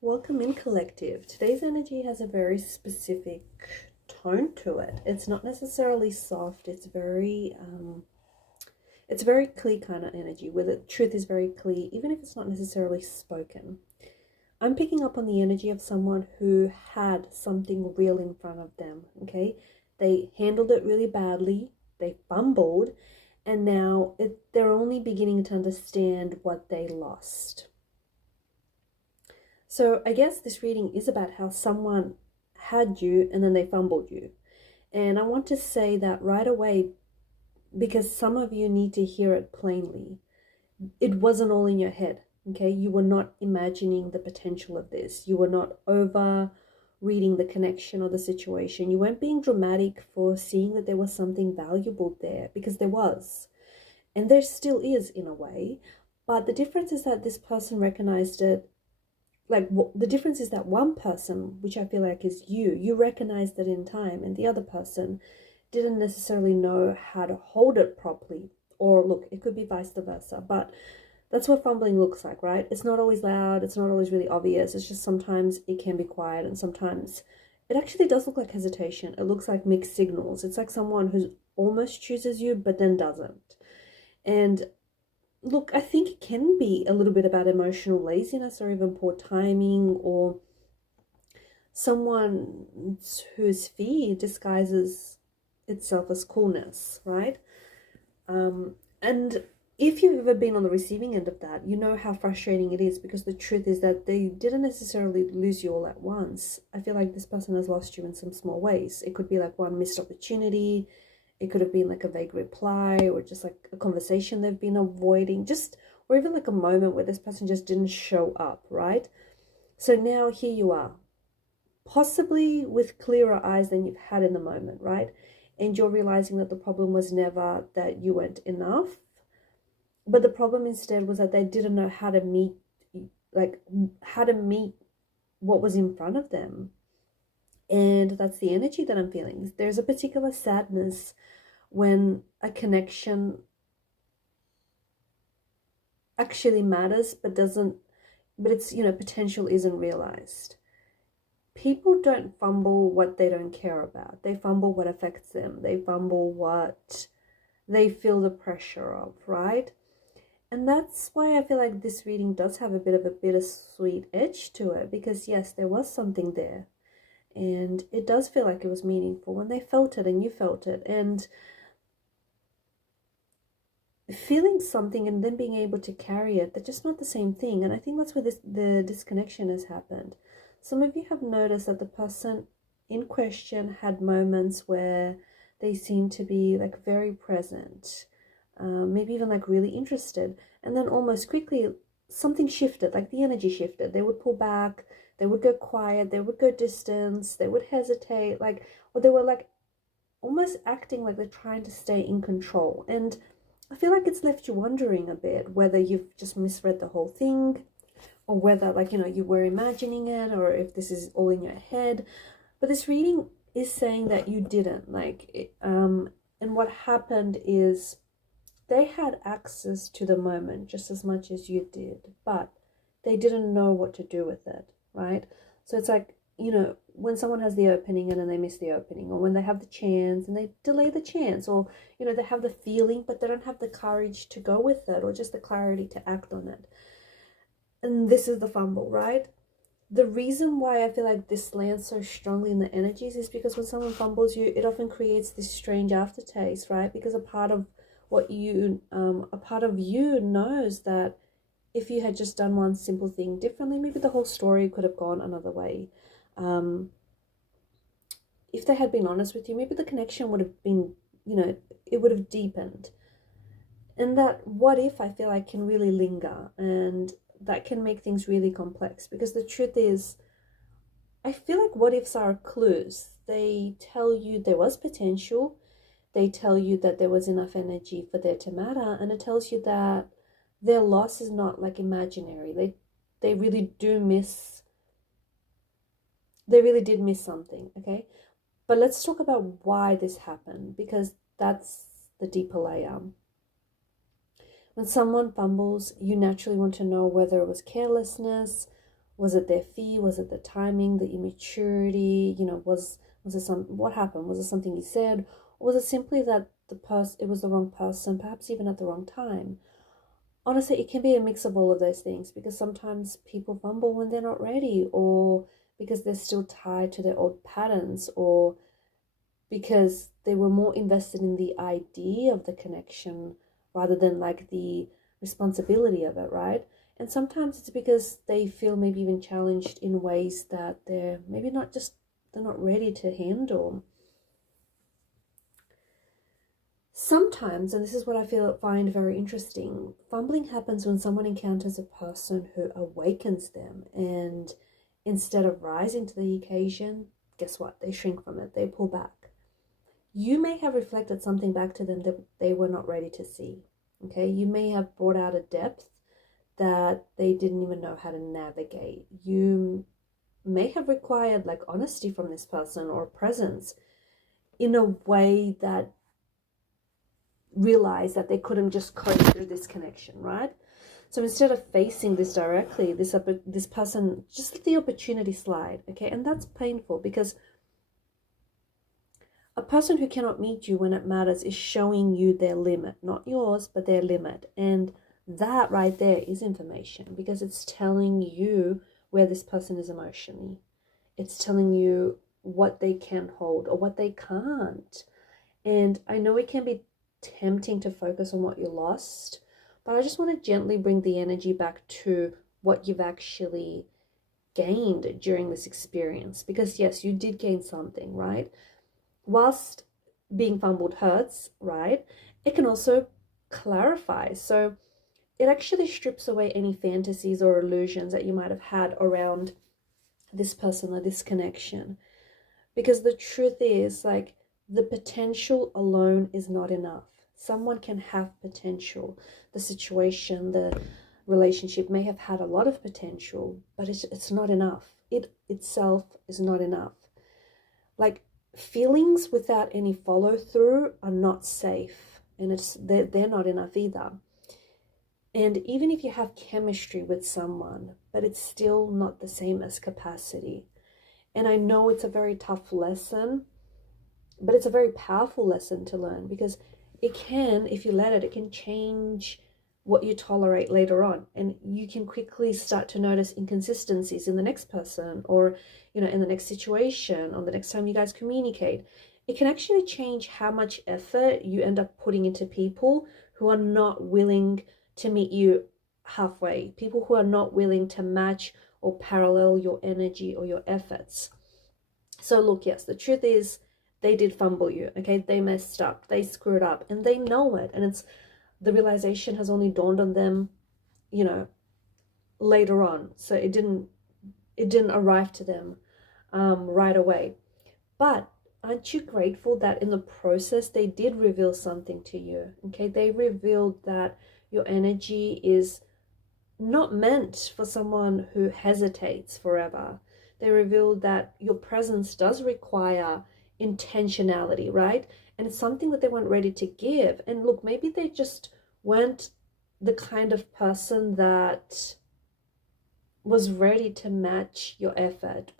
Welcome in, collective. Today's energy has a very specific tone to it. It's not necessarily soft. It's very clear kind of energy where the truth is very clear, even if it's not necessarily spoken. I'm picking up on the energy of someone who had something real in front of them. Okay, they handled it really badly. They fumbled, and now they're only beginning to understand what they lost. So I guess this reading is about how someone had you and then they fumbled you. And I want to say that right away because some of you need to hear it plainly. It wasn't all in your head, okay? You were not imagining the potential of this. You were not over reading the connection or the situation. You weren't being dramatic for seeing that there was something valuable there, because there was. And there still is in a way. But the difference is that this person recognized it. The difference is that one person, which I feel like is you recognized it in time, and the other person didn't necessarily know how to hold it properly. Or look, it could be vice versa, but that's what fumbling looks like, right? It's not always loud, it's not always really obvious. It's just sometimes it can be quiet, and sometimes it actually does look like hesitation. It looks like mixed signals. It's like someone who almost chooses you but then doesn't. And look, I think it can be a little bit about emotional laziness or even poor timing, or someone whose fear disguises itself as coolness, right? And if you've ever been on the receiving end of that, you know how frustrating it is, because the truth is that they didn't necessarily lose you all at once. I feel like this person has lost you in some small ways. It could be like one missed opportunity. It could have been like a vague reply, or just like a conversation they've been avoiding, or even like a moment where this person just didn't show up, right? So now here you are, possibly with clearer eyes than you've had in the moment, right? And you're realizing that the problem was never that you weren't enough, but the problem instead was that they didn't know how to meet, like how to meet what was in front of them. And that's the energy that I'm feeling. There's a particular sadness when a connection actually matters but its potential isn't realized. People don't fumble what they don't care about. They fumble what affects them. They fumble what they feel the pressure of, right? And that's why I feel like this reading does have a bit of a bittersweet edge to it, because yes, there was something there, and it does feel like it was meaningful when they felt it and you felt it. And feeling something and then being able to carry it, they're just not the same thing. And I think that's where the disconnection has happened. Some of you have noticed that the person in question had moments where they seem to be like very present, maybe even like really interested, and then almost quickly something shifted, like the energy shifted. They would pull back, they would go quiet, they would go distance, they would hesitate, or they were like almost acting like they're trying to stay in control. And I feel like it's left you wondering a bit whether you've just misread the whole thing, or whether you were imagining it, or if this is all in your head. But this reading is saying that you didn't and what happened is they had access to the moment just as much as you did, but they didn't know what to do with it, right? So it's like, when someone has the opening and then they miss the opening, or when they have the chance and they delay the chance, or, they have the feeling, but they don't have the courage to go with it, or just the clarity to act on it. And this is the fumble, right? The reason why I feel like this lands so strongly in the energies is because when someone fumbles you, it often creates this strange aftertaste, right? Because a part of you knows that if you had just done one simple thing differently, maybe the whole story could have gone another way. If they had been honest with you, maybe the connection would have been, it would have deepened. And that what if, I feel like, can really linger, and that can make things really complex, because the truth is, I feel like what ifs are clues. They tell you there was potential, they tell you that there was enough energy for there to matter, and it tells you that their loss is not like imaginary. They really did miss something, okay? But let's talk about why this happened, because that's the deeper layer. When someone fumbles, you naturally want to know whether it was carelessness, Was it their fear? Was it the timing, the immaturity? Was it what happened? Was it something you said? Or was it simply that it was the wrong person, perhaps even at the wrong time? Honestly, it can be a mix of all of those things, because sometimes people fumble when they're not ready, or because they're still tied to their old patterns, or because they were more invested in the idea of the connection rather than like the responsibility of it, right? And sometimes it's because they feel maybe even challenged in ways that they're maybe not just, they're not ready to handle. Sometimes, and this is what I find very interesting, fumbling happens when someone encounters a person who awakens them, and instead of rising to the occasion, guess what? They shrink from it, they pull back. You may have reflected something back to them that they were not ready to see. Okay, you may have brought out a depth that they didn't even know how to navigate. You may have required like honesty from this person, or presence in a way that realized that they couldn't just cope through this connection, right? So instead of facing this directly, this person just let the opportunity slide, okay? And that's painful, because a person who cannot meet you when it matters is showing you their limit, not yours, but their limit. And that right there is information, because it's telling you where this person is emotionally. It's telling you what they can hold or what they can't. And I know it can be tempting to focus on what you lost, but I just want to gently bring the energy back to what you've actually gained during this experience. Because yes, you did gain something, right? Whilst being fumbled hurts, right, it can also clarify. So it actually strips away any fantasies or illusions that you might have had around this person or this connection. Because the truth is, like, the potential alone is not enough. Someone can have potential. The situation, the relationship may have had a lot of potential, but it's not enough. It itself is not enough. Like, feelings without any follow through are not safe, and they're not enough either. And even if you have chemistry with someone, but it's still not the same as capacity. And I know it's a very tough lesson, but it's a very powerful lesson to learn, because it can, if you let it, it can change what you tolerate later on. And you can quickly start to notice inconsistencies in the next person, or, in the next situation, or the next time you guys communicate. It can actually change how much effort you end up putting into people who are not willing to meet you halfway, people who are not willing to match or parallel your energy or your efforts. So look, yes, the truth is they did fumble you, okay? They messed up, they screwed up, and they know it. And it's the realization has only dawned on them, later on. So it didn't arrive to them right away. But aren't you grateful that in the process they did reveal something to you? Okay, they revealed that your energy is not meant for someone who hesitates forever. They revealed that your presence does require intentionality, right? And it's something that they weren't ready to give. And look, maybe they just weren't the kind of person that was ready to match your effort,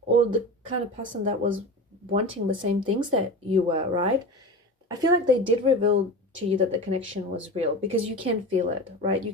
or the kind of person that was wanting the same things that you were, right? I feel like they did reveal to you that the connection was real, because you can feel it, right?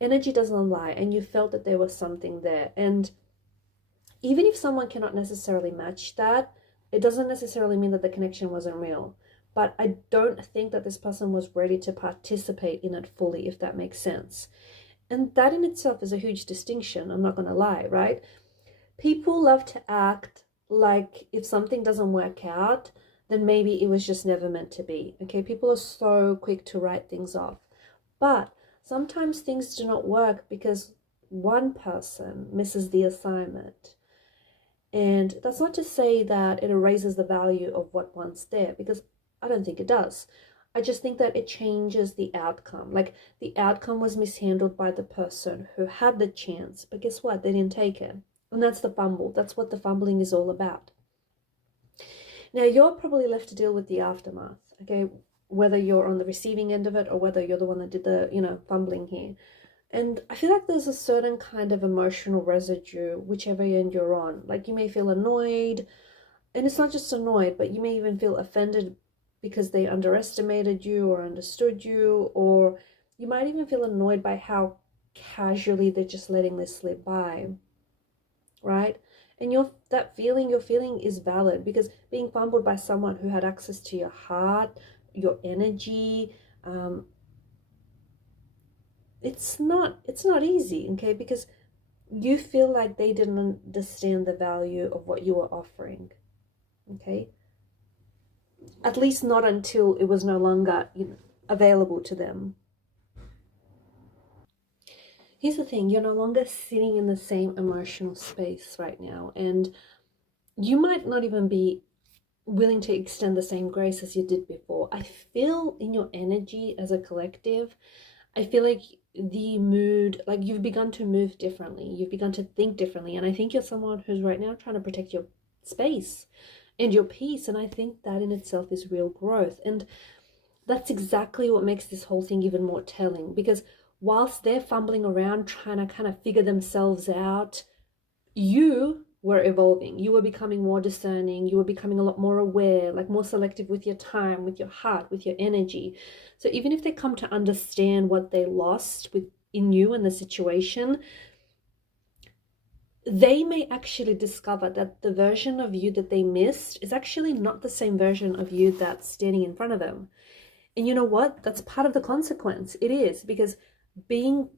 Energy doesn't lie, and you felt that there was something there. And even if someone cannot necessarily match that, it doesn't necessarily mean that the connection wasn't real. But I don't think that this person was ready to participate in it fully, if that makes sense. And that in itself is a huge distinction, I'm not going to lie, right? People love to act like if something doesn't work out, then maybe it was just never meant to be. Okay, people are so quick to write things off. But sometimes things do not work because one person misses the assignment. And that's not to say that it erases the value of what once there, because I don't think it does. I just think that it changes the outcome. Like, the outcome was mishandled by the person who had the chance, but guess what? They didn't take it. And that's the fumble. That's what the fumbling is all about. Now, you're probably left to deal with the aftermath, okay? Whether you're on the receiving end of it or whether you're the one that did the, fumbling here. And I feel like there's a certain kind of emotional residue, whichever end you're on. Like you may feel annoyed, and it's not just annoyed, but you may even feel offended because they underestimated you or understood you, or you might even feel annoyed by how casually they're just letting this slip by, right? And that feeling you're feeling is valid, because being fumbled by someone who had access to your heart, your energy, um, it's not easy, okay? Because you feel like they didn't understand the value of what you were offering, okay? At least not until it was no longer, available to them. Here's the thing, you're no longer sitting in the same emotional space right now, and you might not even be willing to extend the same grace as you did before. I feel in your energy as a collective, I feel like the mood, like you've begun to move differently, you've begun to think differently, and I think you're someone who's right now trying to protect your space and your peace, and I think that in itself is real growth. And that's exactly what makes this whole thing even more telling, because whilst they're fumbling around trying to kind of figure themselves out, you were evolving, you were becoming more discerning, you were becoming a lot more aware, like more selective with your time, with your heart, with your energy. So even if they come to understand what they lost in you and the situation, they may actually discover that the version of you that they missed is actually not the same version of you that's standing in front of them. And you know what? That's part of the consequence. It is, because being,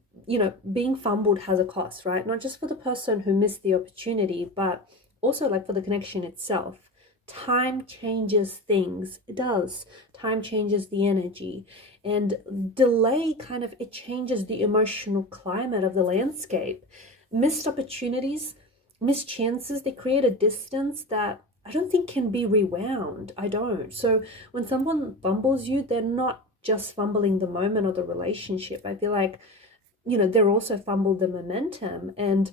being fumbled has a cost, right? Not just for the person who missed the opportunity, but also like for the connection itself. Time changes things. It does. Time changes the energy. And delay kind of, it changes the emotional climate of the landscape. Missed opportunities, missed chances, they create a distance that I don't think can be rewound. I don't. So when someone fumbles you, they're not just fumbling the moment or the relationship. I feel like, they're also fumbled the momentum. And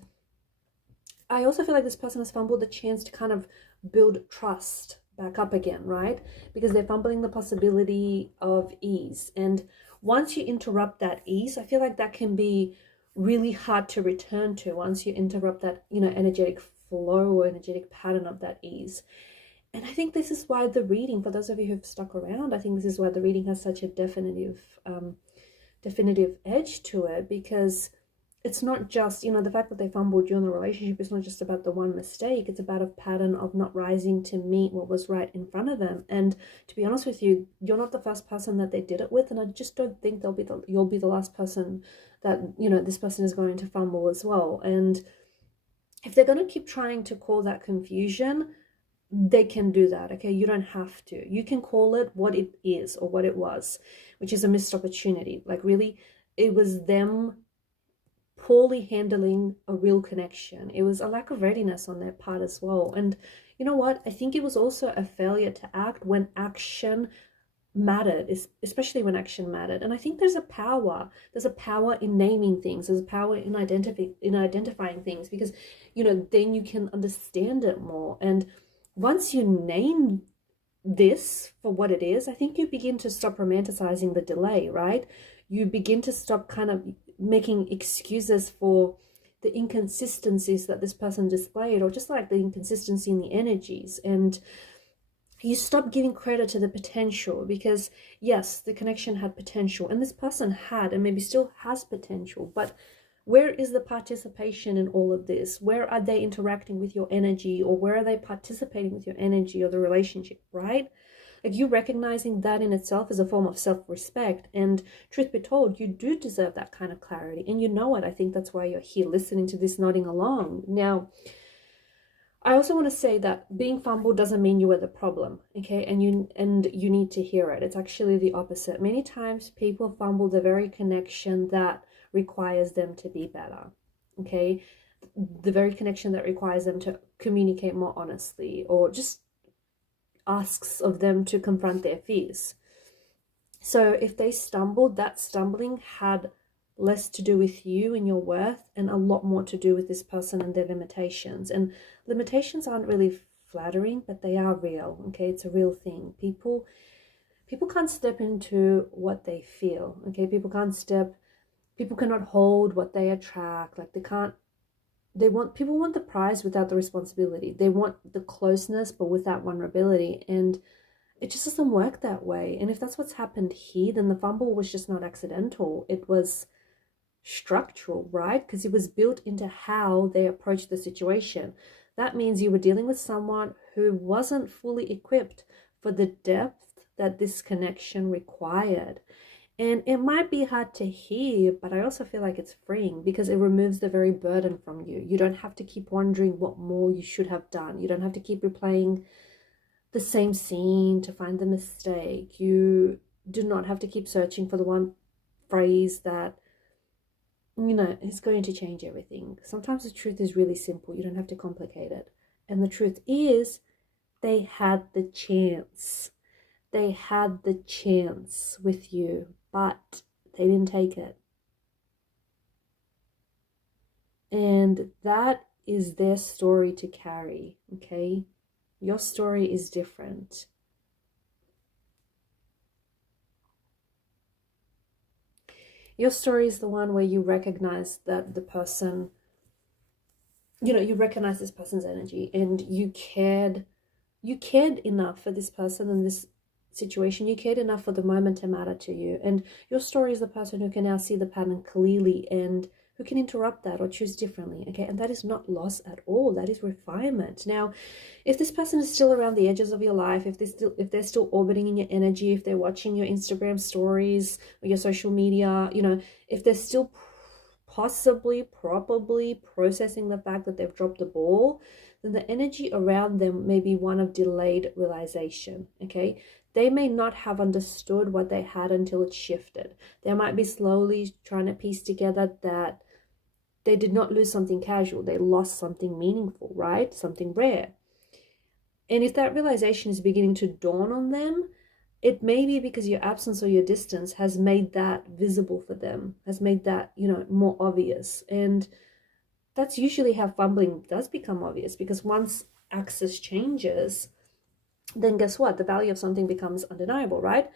I also feel like this person has fumbled the chance to kind of build trust back up again, right? Because they're fumbling the possibility of ease. And once you interrupt that ease, I feel like that can be really hard to return to once you interrupt that, energetic flow or energetic pattern of that ease. And I think this is why the reading, for those of you who've stuck around, I think this is why the reading has such a definitive edge to it, because it's not just, the fact that they fumbled you in the relationship is not just about the one mistake. It's about a pattern of not rising to meet what was right in front of them. And to be honest with you, you're not the first person that they did it with, and I just don't think you'll be the last person that, this person is going to fumble as well. And if they're going to keep trying to call that confusion, they can do that, okay? You don't have to. You can call it what it is or what it was, which is a missed opportunity. Like really, it was them poorly handling a real connection. It was a lack of readiness on their part as well. And you know what? I think it was also a failure to act when action mattered, especially when action mattered. And I think there's a power. There's a power in naming things. There's a power in identifying things, because then you can understand it more. And once you name this for what it is, I think you begin to stop romanticizing the delay, right? You begin to stop kind of making excuses for the inconsistencies that this person displayed, or just like the inconsistency in the energies. And you stop giving credit to the potential, because yes, the connection had potential, and this person had and maybe still has potential, but where is the participation in all of this? Where are they interacting with your energy, or where are they participating with your energy or the relationship, right? Like, you recognizing that in itself is a form of self-respect. And truth be told, you do deserve that kind of clarity. And you know what? I think that's why you're here listening to this, nodding along. Now, I also want to say that being fumbled doesn't mean you are the problem, okay? And you need to hear it. It's actually the opposite. Many times people fumble the very connection that requires them to be better, okay? The very connection that requires them to communicate more honestly, or just asks of them to confront their fears. So if they stumbled, that stumbling had less to do with you and your worth, and a lot more to do with this person and their limitations. And limitations aren't really flattering, but they are real, okay? It's a real thing. People can't step into what they feel, okay? People can't step people cannot hold what they attract. Like they can't, people want the prize without the responsibility. They want the closeness but without vulnerability. And it just doesn't work that way. And if that's what's happened here, then the fumble was just not accidental. It was structural, right? Because it was built into how they approached the situation. That means you were dealing with someone who wasn't fully equipped for the depth that this connection required. And it might be hard to hear, but I also feel like it's freeing because it removes the very burden from you. You don't have to keep wondering what more you should have done. You don't have to keep replaying the same scene to find the mistake. You do not have to keep searching for the one phrase that, is going to change everything. Sometimes the truth is really simple. You don't have to complicate it. And the truth is, they had the chance. They had the chance with you, but they didn't take it. And that is their story to carry, okay? Your story is different. Your story is the one where you recognize that the person, you recognize this person's energy and you cared enough for this person and this situation. You cared enough for the moment to matter to you. And your story is the person who can now see the pattern clearly and who can interrupt that or choose differently, okay? And that is not loss at all. That is refinement. Now, if this person is still around the edges of your life, if they're still orbiting in your energy, if they're watching your Instagram stories or your social media, if they're still probably processing the fact that they've dropped the ball, then the energy around them may be one of delayed realization, okay? They may not have understood what they had until it shifted. They might be slowly trying to piece together that they did not lose something casual. They lost something meaningful, right? Something rare. And if that realization is beginning to dawn on them, it may be because your absence or your distance has made that visible for them, has made that, more obvious. And that's usually how fumbling does become obvious, because once access changes, then guess what? The value of something becomes undeniable, right?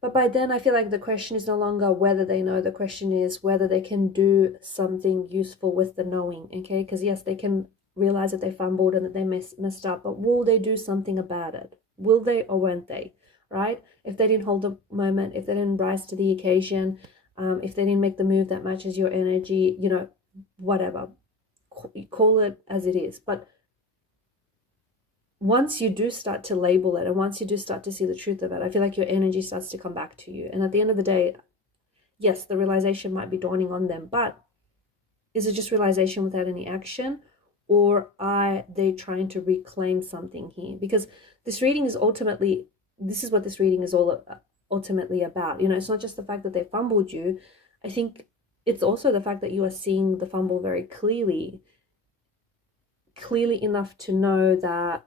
But by then, I feel like the question is no longer whether they know. The question is whether they can do something useful with the knowing, okay? Because yes, they can realize that they fumbled and that they messed up, but will they do something about it? Will they or won't they, right? If they didn't hold the moment, if they didn't rise to the occasion, if they didn't make the move that matches your energy, whatever, call it as it is. But once you do start to label it and once you do start to see the truth of it, I feel like your energy starts to come back to you. And at the end of the day, yes, the realization might be dawning on them, but is it just realization without any action? Or are they trying to reclaim something here? Because this reading is this is what this reading is all ultimately about. It's not just the fact that they fumbled you. I think it's also the fact that you are seeing the fumble very clearly enough to know that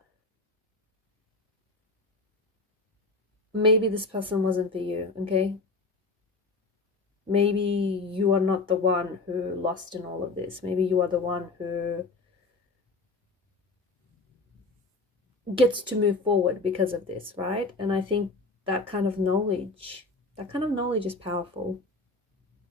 maybe this person wasn't for you, okay? Maybe you are not the one who lost in all of this. Maybe you are the one who gets to move forward because of this, right? And I think that kind of knowledge is powerful.